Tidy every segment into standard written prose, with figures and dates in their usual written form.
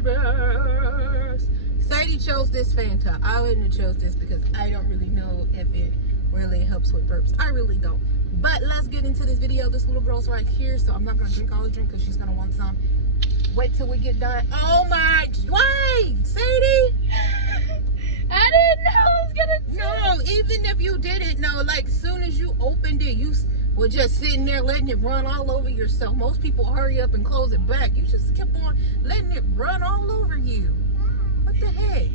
YouTubers. Sadie chose this Fanta. I wouldn't have chose this because I don't really know if it really helps with burps. I really don't. But let's get into this video. This little girl's right here, so I'm not gonna drink all the drink because she's gonna want some. Wait till we get done. Oh my, why, Sadie? I didn't know I was gonna do No, even if you didn't know, like soon as you opened it, you were just sitting there letting it run all over yourself. Most people hurry up and close it back. You just kept on letting it run all over you. What the heck?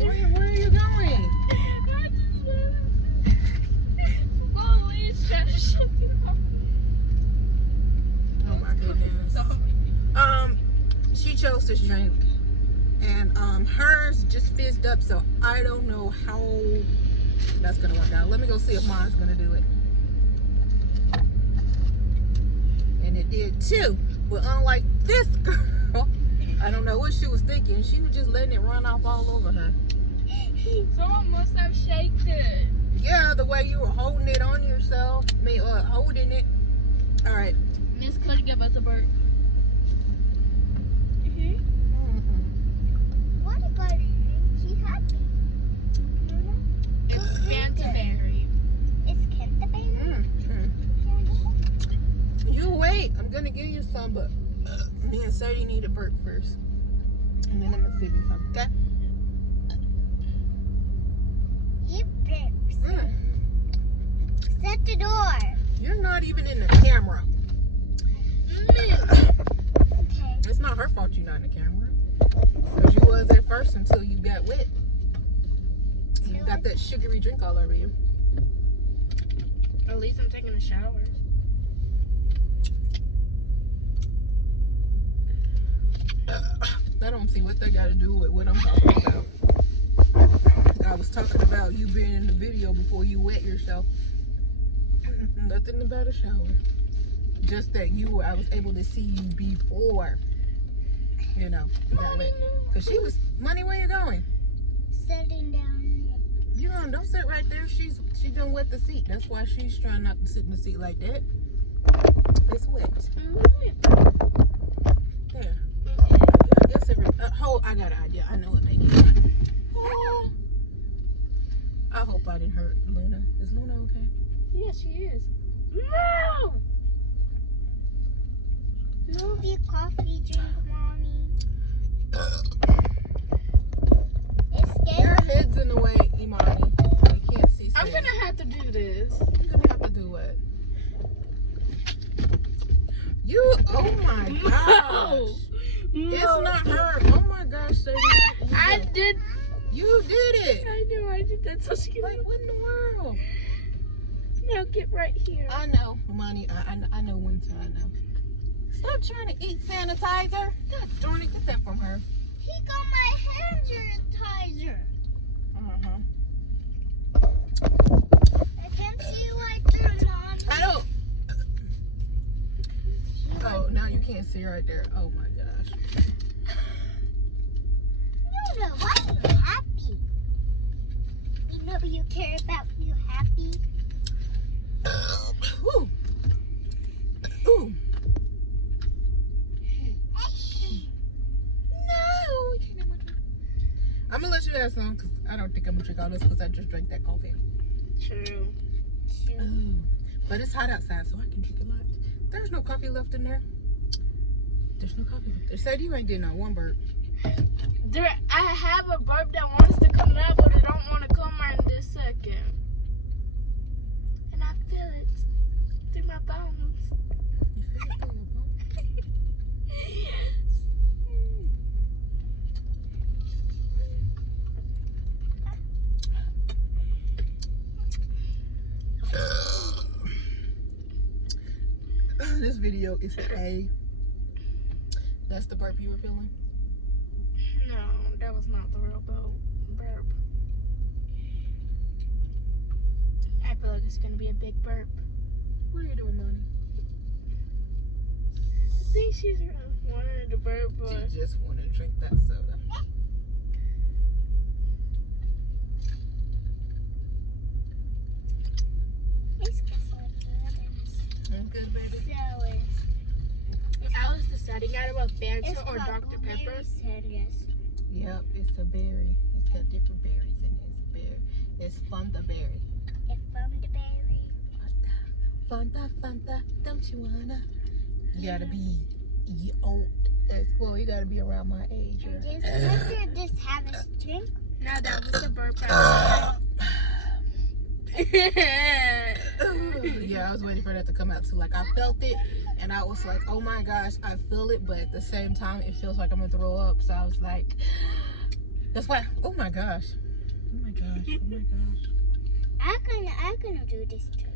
Where are you going? Oh my goodness. She chose this drink, and hers just fizzed up, so I don't know how that's gonna work out. Let me go see if mine's gonna do it. And it did too. But unlike this girl, I don't know what she was thinking. She was just letting it run off all over her. Someone must have shaked it. Yeah, the way you were holding it on yourself. I mean, holding it. All right. Miss could give us a burp. What about it? She's happy. It's Canterbury. It's Canterbury? You wait. I'm gonna give you some, but me and Sadie need a burp first, and then I'm gonna give you some. Okay? You burps. Shut the door. You're not even in the camera. Okay. It's not her fault you're not in the camera. Because you was at first until you got wet. You got that sugary drink all over you. At least I'm taking a shower. I don't see what they got to do with what I'm talking about. I was talking about you being in the video before you wet yourself. Nothing about a shower. Just that I was able to see you before, you know, that wet. Because she was, Money, where you going? Sitting down. You know, don't sit right there. She done wet the seat. That's why she's trying not to sit in the seat like that. It's wet. There. I guess I got an idea. I know it make it. I hope I didn't hurt Luna. Is Luna okay? Yeah, she is. No! Move your coffee drink, mommy. It's Your getting. head's in the way, Imani. You can't see. I'm gonna have to do this. You're gonna have to do what? Oh my gosh. It's not her. Oh my gosh, Sadie. I did. You did it. I know I did that. So she Like, what in the world? now get right here. I know, Money. I know when to. I know. Stop trying to eat sanitizer. God darn it, get that from her. He got my hand sanitizer. I can't see right through, Mom. I don't. Oh, now you can't see right there. Oh my gosh. Yoda, why are you happy? You know you care about you happy. Ooh. Ooh. No, we can't have much. I'm gonna let you have some because I don't think I'm gonna drink all this because I just drank that coffee. True. Ooh. But it's hot outside, so I can drink a lot. There's no coffee left in there. There's no coffee left there. Said you ain't did not one burp. I have a burp that wants to come out, but it don't want to come right in this second. And I feel it through my bones. You feel it through your bone? This video is that's the burp you were feeling? No, that was not the real burp. I feel like it's gonna be a big burp. What are you doing, Money? I think she's wanted to burp, but She just wanted to drink that soda. It's good for the Good, baby. salads. I was deciding with Fanta It's or called Dr. Pepper? blueberry sanders. Yep, it's a berry. It's got different berries in it. It's a berry. It's Fanta berry. It's from the berry. Fanta, Fanta, don't you wanna? You gotta be old at school. You gotta be around my age. And just have a drink. No, that was the burp. Yeah, I was waiting for that to come out too. Like, I felt it, and I was like, oh my gosh, I feel it, but at the same time, it feels like I'm gonna throw up. So I was like, that's why. Oh my gosh. Oh my gosh. Oh my gosh. I'm gonna do this too.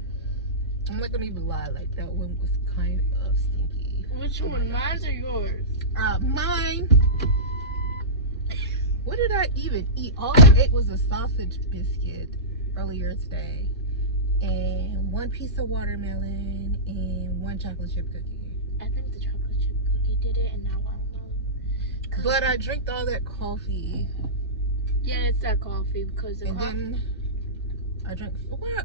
I'm not gonna even lie. Like, that one was kind of stinky. Which one, mine or yours? Mine. What did I even eat? All I ate was a sausage biscuit earlier today, and one piece of watermelon, and one chocolate chip cookie. I think the chocolate chip cookie did it, and now I don't know. But I drank all that coffee. Yeah, it's that coffee because the And coffee. then I drank.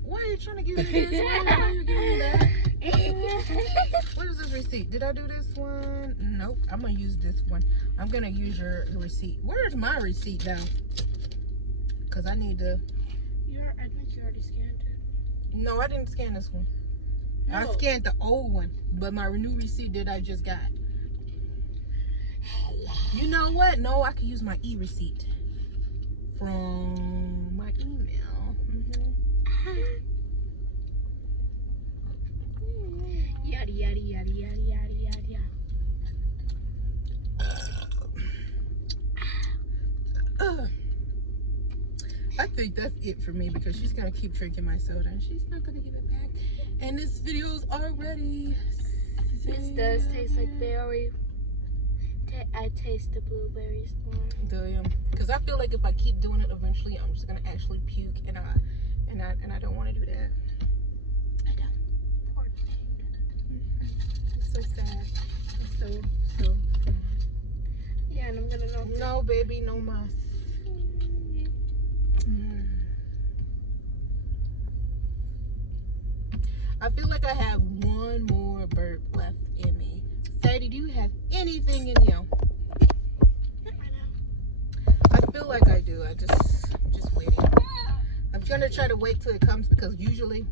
Why are you trying to give me this? Why are you giving me that? What is this receipt? Did I do this one? Nope. I'm gonna use this one. I'm gonna use your receipt. Where's my receipt now? Cause I need to. I think you already scanned it. No, I didn't scan this one. I No. scanned the old one, but my new receipt that I just got. You know what? No, I can use my e-receipt from my email. Yada yada yada yada yada yada yada. I think that's it for me because she's gonna keep drinking my soda and she's not gonna give it back. And this video's already. This does taste like berry. I taste the blueberries more. Damn. Because I feel like if I keep doing it, eventually I'm just gonna actually puke, and I don't want to do that. I don't. Poor thing. It's so sad. It's so sad. Yeah, and I'm gonna know. No, baby, no mas. I feel like I have one more burp left in me. Sadie, do you have anything in you? Not right now. I feel like I do. I'm just waiting. I'm gonna try to wait till it comes because usually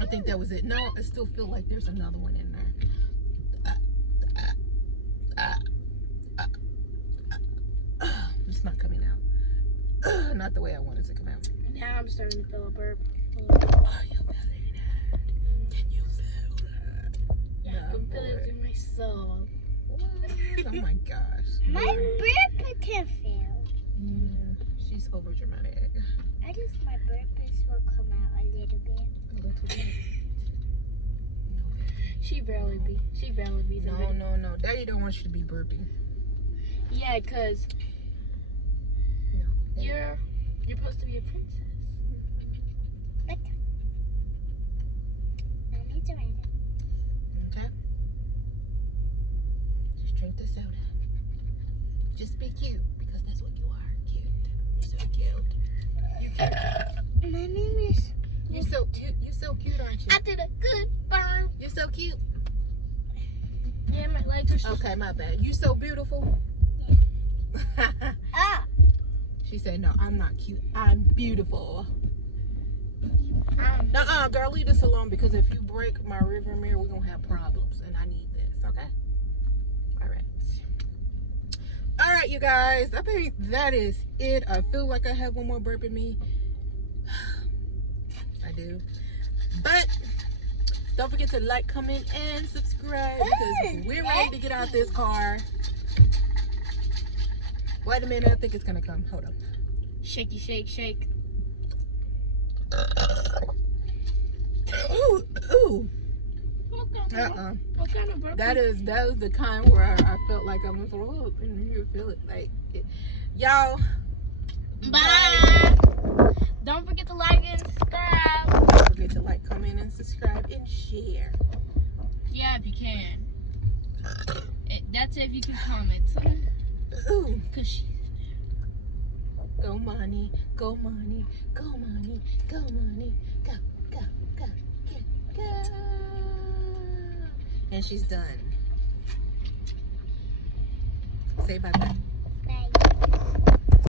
I think that was it. No, I still feel like there's another one in there. It's not coming out. Not the way I wanted to come out. Now I'm starting to feel a burp. Are you feeling that? Can you feel that? Yeah, I can feel it in my soul. What? Oh my gosh. My burp can fail. Yeah, she's over dramatic. I just my burps will come out a little bit. A little bit. She barely be. No. Daddy don't want you to be burping. Yeah, cause No. you're supposed to be a princess. But I need to write it. Okay. Just drink the soda. Just be cute because that's what you are. Cute. You're so cute. You're cute. My name is. You're so cute, aren't you? I did a good burn. You're so cute. Yeah, my legs are so Okay, my bad. You so beautiful. Ah. She said, no, I'm not cute. I'm beautiful. Nuh-uh, girl, leave this alone because if you break my river mirror, we're going to have problems. And I need this, okay? All right. All right, you guys. I think that is it. I feel like I have one more burp in me. I do. But don't forget to like, comment, and subscribe because we're ready to get out this car. Wait a minute. I think it's going to come. Hold up. shaky, shake, shake. Ooh, ooh. What kind of burp? That is the kind where I felt like I'm gonna throw up, and you feel it like it. Y'all. Bye. Don't forget to like and subscribe. Don't forget to like, comment, and subscribe, and share. Yeah, if you can. She comments. Ooh. Cause she's Go money, go money, go money, go money, go, go, go, go. And she's done. Say bye-bye.